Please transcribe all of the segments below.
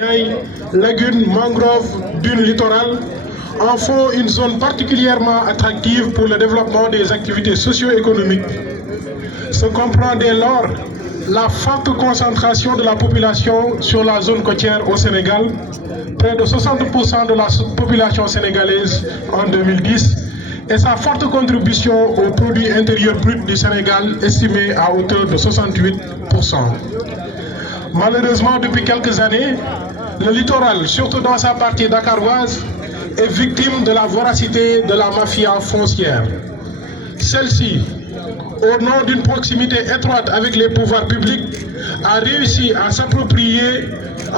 lagunes, mangroves, dunes littorales en font une zone particulièrement attractive pour le développement des activités socio-économiques. Se comprend dès lors la forte concentration de la population sur la zone côtière au Sénégal, près de 60% de la population sénégalaise en 2010, et sa forte contribution au produit intérieur brut du Sénégal estimé à hauteur de 68%. Malheureusement, depuis quelques années, le littoral, surtout dans sa partie dakaroise, est victime de la voracité de la mafia foncière. Celle-ci, au nom d'une proximité étroite avec les pouvoirs publics, a réussi à s'approprier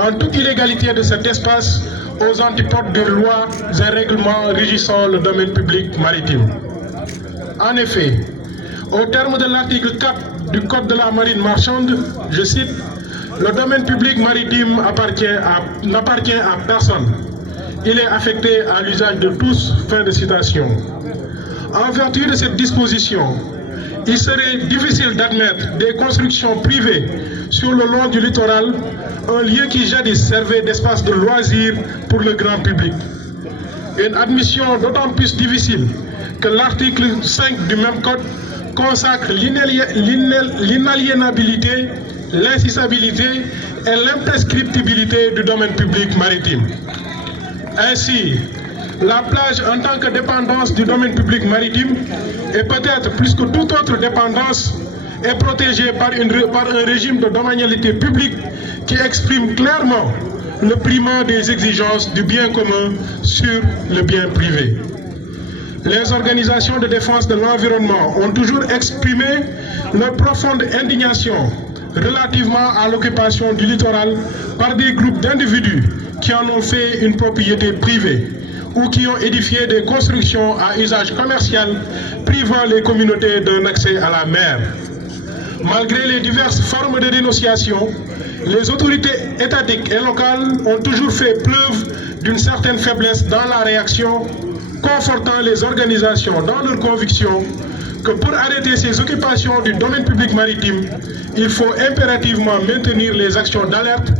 en toute illégalité de cet espace aux antipodes des lois et règlements régissant le domaine public maritime. En effet, au terme de l'article 4 du Code de la marine marchande, je cite, « Le domaine public maritime n'appartient à personne. Il est affecté à l'usage de tous. » Fin de citation. En vertu de cette disposition, il serait difficile d'admettre des constructions privées sur le long du littoral, un lieu qui jadis servait d'espace de loisirs pour le grand public. Une admission d'autant plus difficile que l'article 5 du même code consacre l'inaliénabilité, l'insaisissabilité et l'imprescriptibilité du domaine public maritime. Ainsi, la plage en tant que dépendance du domaine public maritime, et peut-être plus que toute autre dépendance, est protégée par un régime de domanialité publique qui exprime clairement le primat des exigences du bien commun sur le bien privé. Les organisations de défense de l'environnement ont toujours exprimé leur profonde indignation relativement à l'occupation du littoral par des groupes d'individus qui en ont fait une propriété privée ou qui ont édifié des constructions à usage commercial privant les communautés d'un accès à la mer. Malgré les diverses formes de dénonciation, les autorités étatiques et locales ont toujours fait preuve d'une certaine faiblesse dans la réaction, confortant les organisations dans leur conviction que pour arrêter ces occupations du domaine public maritime, il faut impérativement maintenir les actions d'alerte,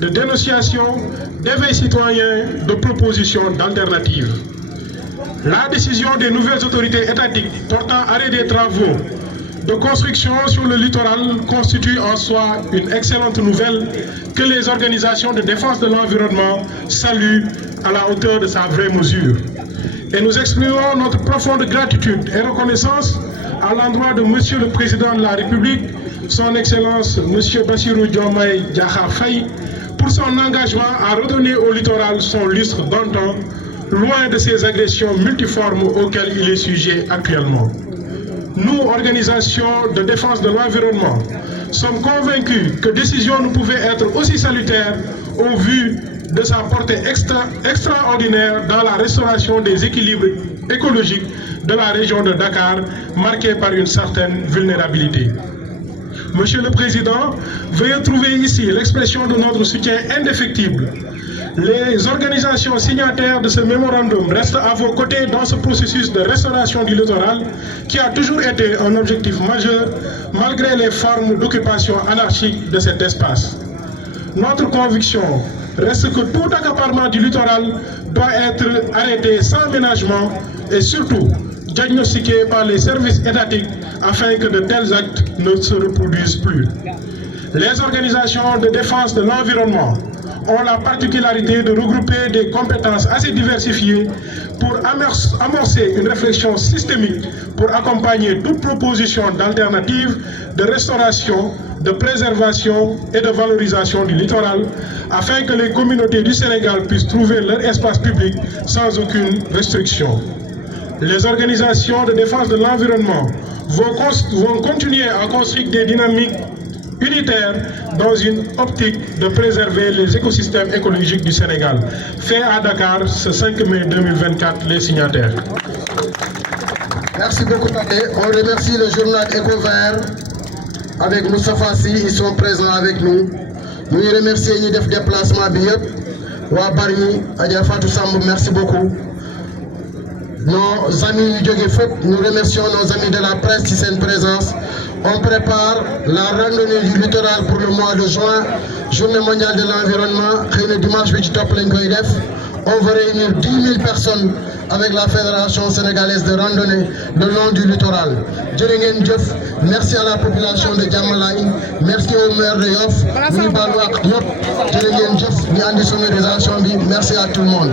de dénonciation, d'éveil citoyen, de proposition d'alternatives. La décision des nouvelles autorités étatiques portant arrêt des travaux de construction sur le littoral constitue en soi une excellente nouvelle que les organisations de défense de l'environnement saluent à la hauteur de sa vraie mesure. Et nous exprimons notre profonde gratitude et reconnaissance à l'endroit de Monsieur le Président de la République, Son Excellence Monsieur Bassirou Diomaye Diakhar Faye, pour son engagement à redonner au littoral son lustre d'antan, loin de ces agressions multiformes auxquelles il est sujet actuellement. Nous, organisations de défense de l'environnement, sommes convaincus que décision ne pouvait être aussi salutaire au vu de sa portée extraordinaire dans la restauration des équilibres écologiques de la région de Dakar, marquée par une certaine vulnérabilité. Monsieur le Président, veuillez trouver ici l'expression de notre soutien indéfectible. Les organisations signataires de ce mémorandum restent à vos côtés dans ce processus de restauration du littoral qui a toujours été un objectif majeur malgré les formes d'occupation anarchique de cet espace. Notre conviction reste que tout accaparement du littoral doit être arrêté sans ménagement et surtout diagnostiqué par les services étatiques afin que de tels actes ne se reproduisent plus. Les organisations de défense de l'environnement ont la particularité de regrouper des compétences assez diversifiées pour amorcer une réflexion systémique pour accompagner toute proposition d'alternative, de restauration, de préservation et de valorisation du littoral afin que les communautés du Sénégal puissent trouver leur espace public sans aucune restriction. Les organisations de défense de l'environnement vont continuer à construire des dynamiques unitaires dans une optique de préserver les écosystèmes écologiques du Sénégal. Fait à Dakar ce 5 mai 2024, les signataires. Merci beaucoup, Tate. On remercie le journal Eco-Vert avec Moustapha Sy, ils sont présents avec nous. Nous remercions les déplacements Biyep, Wabarni, Adja Fatou Samb, merci beaucoup. Nos amis du Djogé Fop, nous remercions nos amis de la presse qui sont présence. On prépare la randonnée du littoral pour le mois de juin, journée mondiale de l'environnement. Le dimanche, on va réunir 10 000 personnes avec la Fédération sénégalaise de randonnée le long du littoral. Merci à la population de Diamalaye, merci au maire de Yoff, merci à tout le monde.